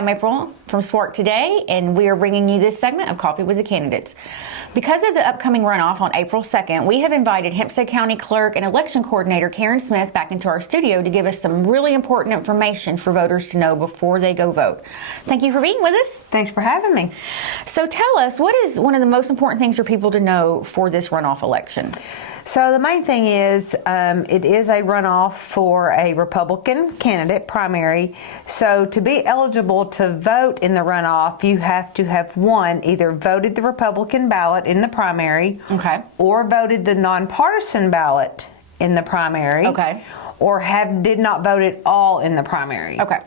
I'm April from SWARK.Today, and we are bringing you this segment of Coffee with the Candidates. Because of the upcoming runoff on April 2nd, we have invited Hempstead County Clerk and Election Coordinator Karen Smith back into our studio to give us some really important information for voters to know before they go vote. Thank you for being with us. Thanks for having me. So tell us, what is one of the most important things for people to know for this runoff election? So the main thing is it is a runoff for a Republican candidate primary. So to be eligible to vote in the runoff, you have to have either voted the Republican ballot in the primary, okay, or voted the nonpartisan ballot in the primary, okay, or did not vote at all in the primary. Okay.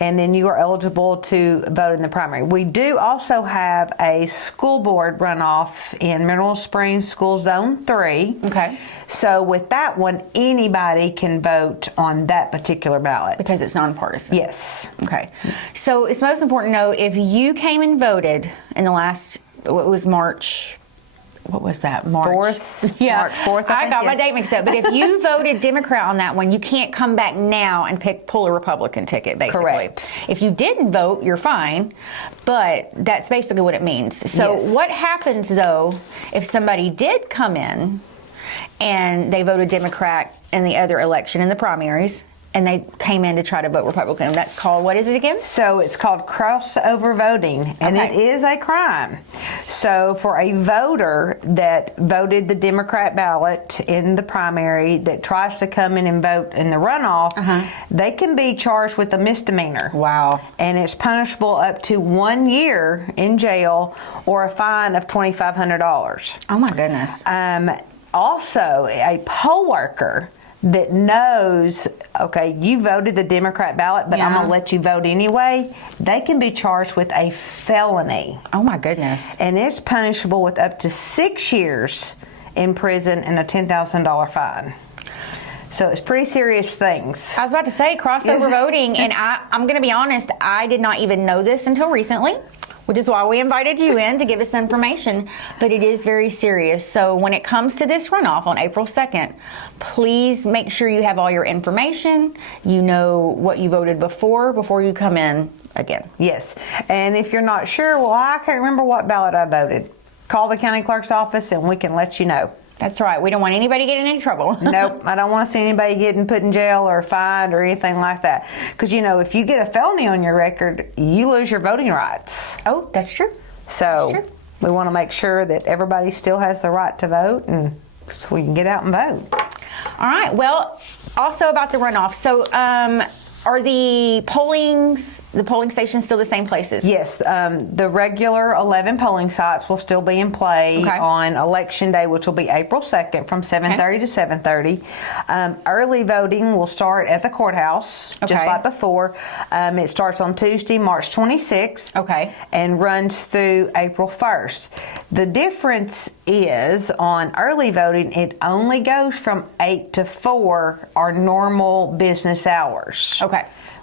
And then you are eligible to vote in the primary. We do also have a school board runoff in Mineral Springs School Zone 3. Okay. So with that one, anybody can vote on that particular ballot. Because it's nonpartisan? Yes. Okay. So it's most important to know, if you came and voted in the last, what was March, what was that? March 4th. Yeah. March 4th. I got my date mixed up. But if you voted Democrat on that one, you can't come back now and pull a Republican ticket, basically. Correct. If you didn't vote, you're fine. But that's basically what it means. So Yes. what happens, though, if somebody did come in and they voted Democrat in the other election, in the primaries, and they came in to try to vote Republican? That's called, what is it again? So it's called crossover voting, and Okay. it is a crime. So for a voter that voted the Democrat ballot in the primary that tries to come in and vote in the runoff, they can be charged with a misdemeanor. Wow. And it's punishable up to 1 year in jail or a fine of $2,500. Oh, my goodness. Also, a poll worker that knows, okay, you voted the Democrat ballot, but I'm going to let you vote anyway, they can be charged with a felony. Oh, my goodness. And it's punishable with up to 6 years in prison and a $10,000 fine. So it's pretty serious things. I was about to say crossover voting, and I'm going to be honest, I did not even know this until recently, which is why we invited you in to give us information, but it is very serious. So when it comes to this runoff on April 2nd, please make sure you have all your information, you know what you voted before you come in again. Yes, and if you're not sure, well, I can't remember what ballot I voted, call the county clerk's office and we can let you know. That's right. We don't want anybody getting in trouble. Nope. I don't want to see anybody getting put in jail or fined or anything like that. Because, you know, if you get a felony on your record, you lose your voting rights. Oh, that's true. So That's true. we want to make sure that everybody still has the right to vote, and so we can get out and vote. All right. Well, also about the runoff. So, are the polling stations still the same places? Yes, the regular 11 polling sites will still be in play on Election Day, which will be April 2nd from 7:30 to 7:30. Early voting will start at the courthouse, just like before. It starts on Tuesday, March 26th, and runs through April 1st. The difference is on early voting, it only goes from 8 to 4, our normal business hours.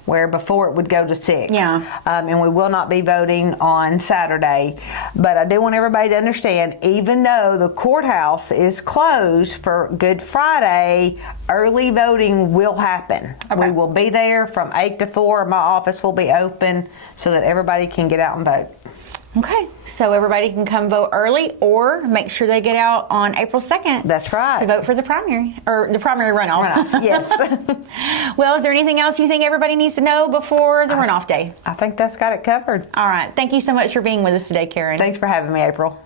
Where before it would go to 6. Yeah. And we will not be voting on Saturday. But I do want everybody to understand, even though the courthouse is closed for Good Friday, early voting will happen. We will be there from 8 to 4. My office will be open so that everybody can get out and vote. Okay, so everybody can come vote early, or make sure they get out on April 2nd. That's right. To vote for the primary, or the primary runoff. Yes. Well, is there anything else you think everybody needs to know before the runoff day? I think that's got it covered. All right. Thank you so much for being with us today, Karen. Thanks for having me, April.